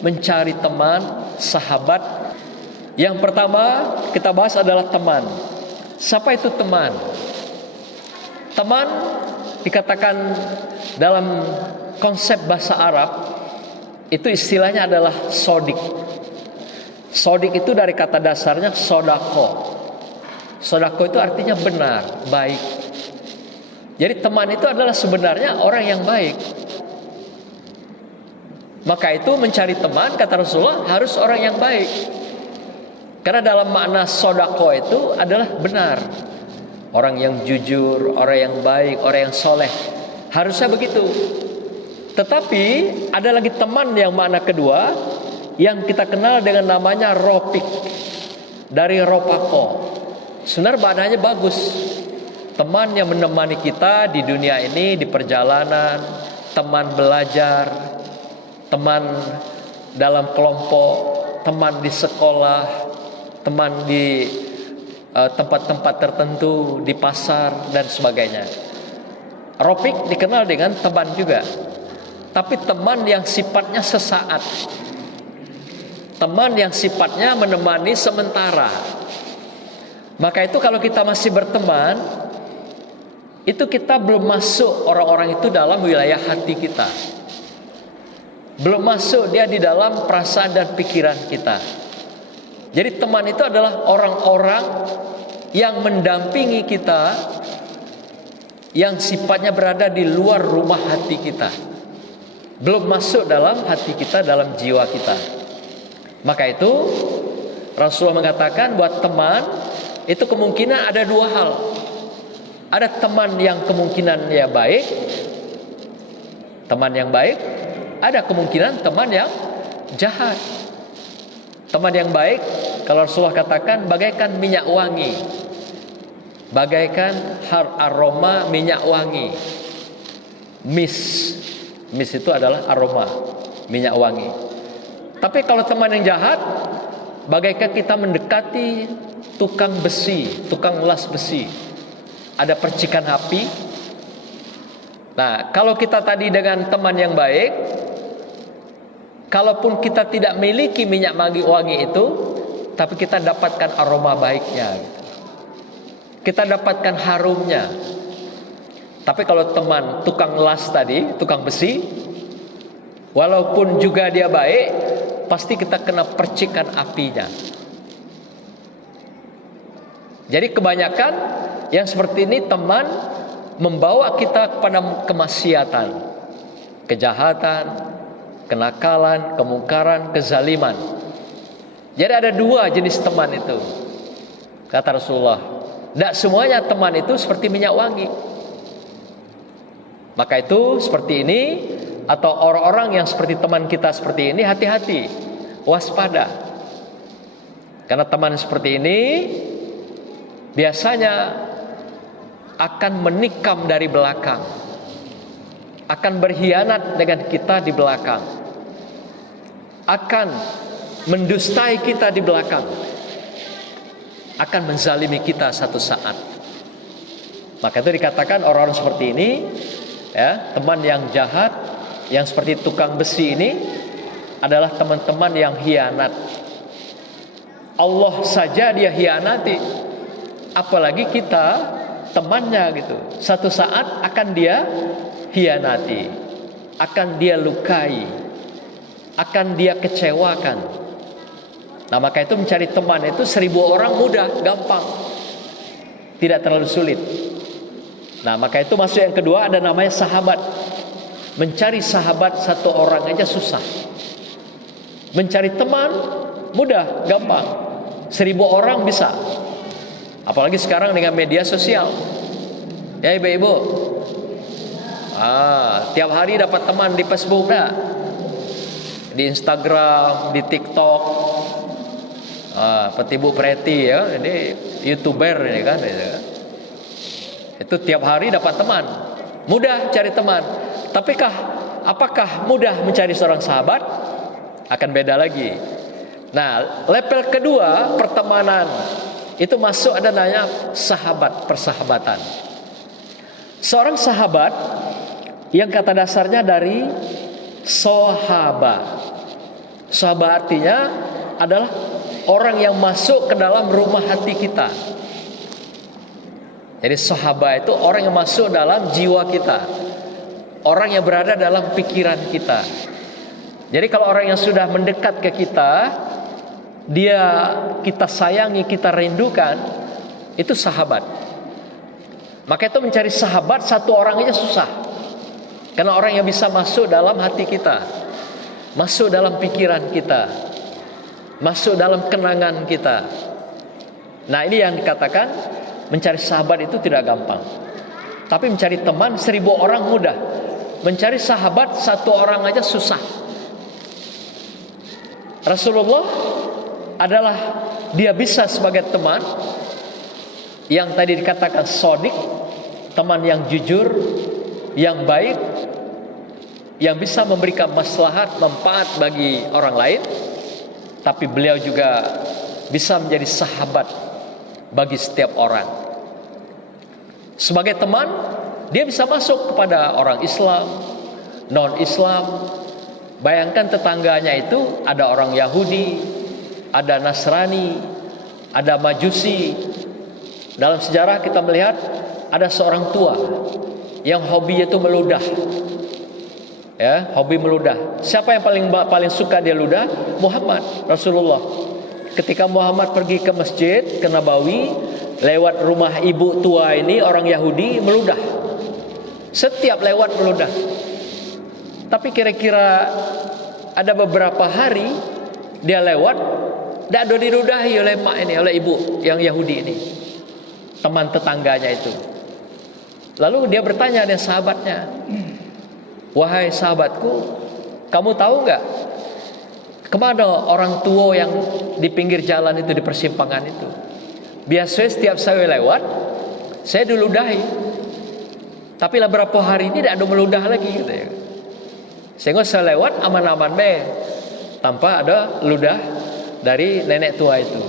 mencari teman, sahabat. Yang pertama kita bahas adalah teman. Siapa itu teman? Teman dikatakan dalam konsep bahasa Arab itu istilahnya adalah sodik. Sodik itu dari kata dasarnya sodako. Sodako itu artinya benar, baik. Jadi teman itu adalah sebenarnya orang yang baik. Maka itu mencari teman, kata Rasulullah, harus orang yang baik. Karena dalam makna sodako itu adalah benar. Orang yang jujur, orang yang baik, orang yang soleh. Harusnya begitu. Tetapi ada lagi teman yang makna kedua, yang kita kenal dengan namanya ropik. Dari ropako. Sebenarnya maknanya bagus. Teman yang menemani kita di dunia ini, di perjalanan. Teman belajar. Teman dalam kelompok. Teman di sekolah. Teman di tempat-tempat tertentu, di pasar dan sebagainya. Ropik dikenal dengan teman juga, tapi teman yang sifatnya sesaat, teman yang sifatnya menemani sementara. Maka itu kalau kita masih berteman, itu kita belum masuk orang-orang itu dalam wilayah hati kita, belum masuk dia di dalam perasaan dan pikiran kita. Jadi teman itu adalah orang-orang yang mendampingi kita, yang sifatnya berada di luar rumah hati kita, belum masuk dalam hati kita, dalam jiwa kita. Maka itu Rasulullah mengatakan buat teman itu kemungkinan ada dua hal. Ada teman yang kemungkinan ya baik, teman yang baik. Ada kemungkinan teman yang jahat. Teman yang baik, kalau Rasulullah katakan bagaikan minyak wangi, bagaikan aroma minyak wangi. Mis itu adalah aroma minyak wangi. Tapi kalau teman yang jahat, bagaikan kita mendekati tukang besi, tukang las besi. Ada percikan api. Nah, kalau kita tadi dengan teman yang baik, kalaupun kita tidak memiliki minyak wangi itu, tapi kita dapatkan aroma baiknya, kita dapatkan harumnya. Tapi kalau teman tukang las tadi, tukang besi, walaupun juga dia baik, pasti kita kena percikan apinya. Jadi kebanyakan yang seperti ini teman membawa kita kepada kemaksiatan, kejahatan, kenakalan, kemungkaran, kezaliman. Jadi ada dua jenis teman itu, kata Rasulullah. Tidak semuanya teman itu seperti minyak wangi. Maka itu seperti ini, atau orang-orang yang seperti teman kita seperti ini, hati-hati, waspada. Karena teman seperti ini biasanya akan menikam dari belakang, akan berkhianat dengan kita di belakang, akan mendustai kita di belakang, akan menzalimi kita satu saat. Maka itu dikatakan orang-orang seperti ini, ya, teman yang jahat, yang seperti tukang besi ini adalah teman-teman yang khianat. Allah saja dia khianati, apalagi kita temannya gitu. Satu saat akan dia khianati, akan dia lukai, akan dia kecewakan. Nah, maka itu mencari teman itu 1000 orang mudah, gampang, tidak terlalu sulit. Nah, maka itu masuk yang kedua, ada namanya sahabat. Mencari sahabat satu orang aja susah. Mencari teman mudah, gampang, 1000 orang bisa. Apalagi sekarang dengan media sosial. Ya ibu-ibu, tiap hari dapat teman di Facebook, dah, di Instagram, di TikTok. Seperti Bu Preti ya, ini YouTuber ini kan. Itu tiap hari dapat teman. Mudah cari teman. Tapi apakah mudah mencari seorang sahabat? Akan beda lagi. Nah, level kedua pertemanan itu masuk ada namanya sahabat, persahabatan. Seorang sahabat yang kata dasarnya dari sohaba. Sahabat artinya adalah orang yang masuk ke dalam rumah hati kita. Jadi sahabat itu orang yang masuk dalam jiwa kita, orang yang berada dalam pikiran kita. Jadi kalau orang yang sudah mendekat ke kita, dia kita sayangi, kita rindukan, itu sahabat. Maka itu mencari sahabat satu orang aja susah. Karena orang yang bisa masuk dalam hati kita, masuk dalam pikiran kita, masuk dalam kenangan kita. Nah, ini yang dikatakan mencari sahabat itu tidak gampang. Tapi mencari teman 1000 orang mudah. Mencari sahabat satu orang aja susah. Rasulullah adalah dia bisa sebagai teman yang tadi dikatakan shodiq, teman yang jujur, yang baik, yang bisa memberikan maslahat, manfaat bagi orang lain. Tapi beliau juga bisa menjadi sahabat bagi setiap orang. Sebagai teman, dia bisa masuk kepada orang Islam, non-Islam. Bayangkan tetangganya itu ada orang Yahudi, ada Nasrani, ada Majusi. Dalam sejarah kita melihat ada seorang tua yang hobinya itu meludah. Ya, hobi meludah. Siapa yang paling suka dia ludah? Muhammad, Rasulullah. Ketika Muhammad pergi ke masjid, ke Nabawi, lewat rumah ibu tua ini, orang Yahudi meludah. Setiap lewat meludah. Tapi kira-kira ada beberapa hari dia lewat, tidak ada diludahi oleh mak ini, oleh ibu yang Yahudi ini, teman tetangganya itu. Lalu dia bertanya dengan sahabatnya, wahai sahabatku, kamu tahu nggak kemana orang tua yang di pinggir jalan itu, di persimpangan itu? Biasanya setiap saya lewat, saya diludahi. Tapi lah berapa hari ini tidak ada meludah lagi gitu ya. Sehingga saya lewat aman-aman be, tanpa ada ludah dari nenek tua itu.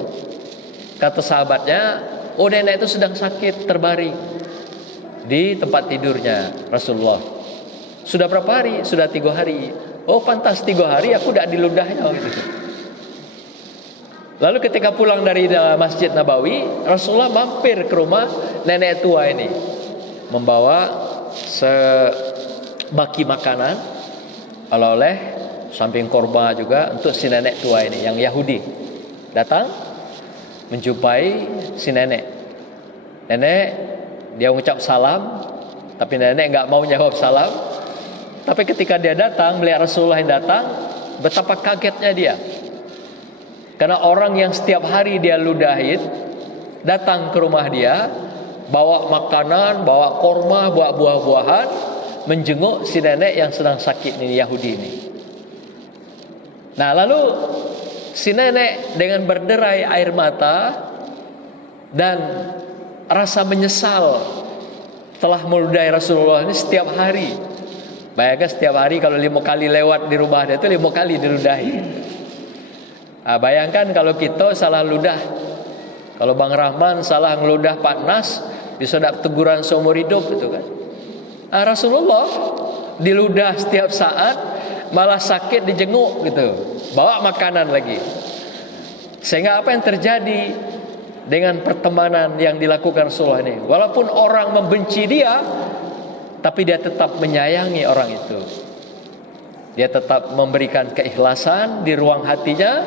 Kata sahabatnya, oh nenek itu sedang sakit, terbaring di tempat tidurnya Rasulullah. Sudah berapa hari? Sudah 3 hari. Oh pantas 3 hari aku tidak diludahnya gitu. Lalu ketika pulang dari Masjid Nabawi, Rasulullah mampir ke rumah nenek tua ini, membawa sebaki makanan, oleh-oleh, samping korban juga untuk si nenek tua ini yang Yahudi. Datang menjumpai si nenek. Nenek dia mengucap salam, tapi nenek enggak mau jawab salam. Tapi ketika dia datang, melihat Rasulullah yang datang, betapa kagetnya dia. Karena orang yang setiap hari dia ludahin datang ke rumah dia, bawa makanan, bawa korma, bawa buah-buahan, menjenguk si nenek yang sedang sakit ini, Yahudi ini. Nah, lalu si nenek dengan berderai air mata dan rasa menyesal telah meludahi Rasulullah ini setiap hari. Bayangkan setiap hari kalau 5 kali lewat di rumah dia itu 5 kali diludahi. Nah, bayangkan kalau kita salah ludah, kalau Bang Rahman salah ngeludah Pak Nas, bisa dapat teguran seumur hidup gitu kan. Nah, Rasulullah diludah setiap saat, malah sakit dijenguk gitu, bawa makanan lagi. Sehingga apa yang terjadi dengan pertemanan yang dilakukan Rasulullah ini? Walaupun orang membenci dia, tapi dia tetap menyayangi orang itu. Dia tetap memberikan keikhlasan di ruang hatinya,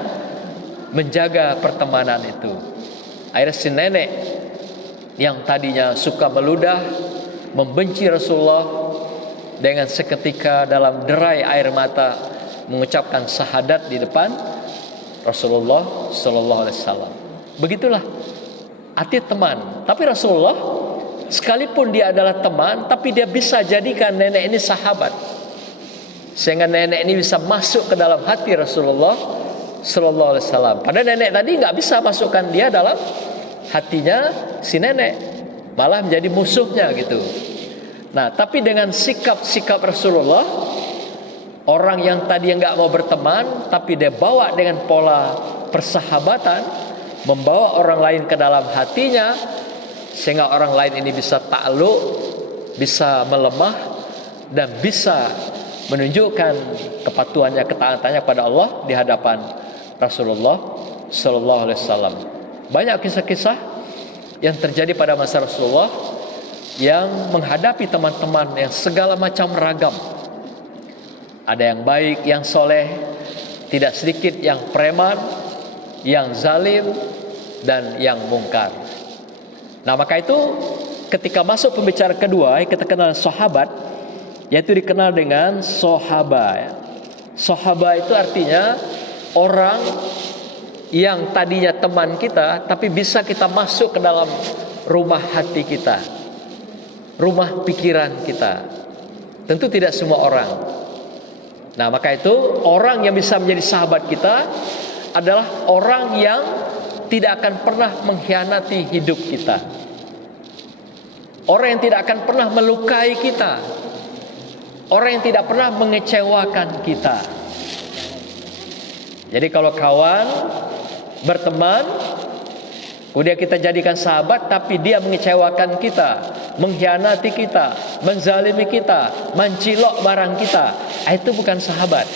menjaga pertemanan itu. Akhirnya si nenek yang tadinya suka meludah, membenci Rasulullah, dengan seketika dalam derai air mata mengucapkan syahadat di depan Rasulullah sallallahu alaihi wasallam. Begitulah arti teman. Tapi Rasulullah sekalipun dia adalah teman, tapi dia bisa jadikan nenek ini sahabat. Sehingga nenek ini bisa masuk ke dalam hati Rasulullah sallallahu alaihi wasallam. Padahal nenek tadi nggak bisa masukkan dia dalam hatinya si nenek, malah menjadi musuhnya gitu. Nah, tapi dengan sikap-sikap Rasulullah, orang yang tadi nggak mau berteman, tapi dia bawa dengan pola persahabatan, membawa orang lain ke dalam hatinya, sehingga orang lain ini bisa takluk, bisa melemah, dan bisa menunjukkan kepatuhannya, ketaatannya pada Allah di hadapan Rasulullah Sallallahu Alaihi Wasallam. Banyak kisah-kisah yang terjadi pada masa Rasulullah yang menghadapi teman-teman yang segala macam ragam. Ada yang baik, yang soleh, tidak sedikit yang preman, yang zalim, dan yang mungkar. Nah, maka itu ketika masuk pembicaraan kedua, kita kenal sahabat, yaitu dikenal dengan sohaba. Sohaba itu artinya orang yang tadinya teman kita, tapi bisa kita masuk ke dalam rumah hati kita, rumah pikiran kita. Tentu tidak semua orang. Nah, maka itu orang yang bisa menjadi sahabat kita adalah orang yang tidak akan pernah mengkhianati hidup kita. Orang yang tidak akan pernah melukai kita. Orang yang tidak pernah mengecewakan kita. Jadi kalau kawan, berteman, kemudian kita jadikan sahabat, tapi dia mengecewakan kita, mengkhianati kita, menzalimi kita, mencilok barang kita, itu bukan sahabat.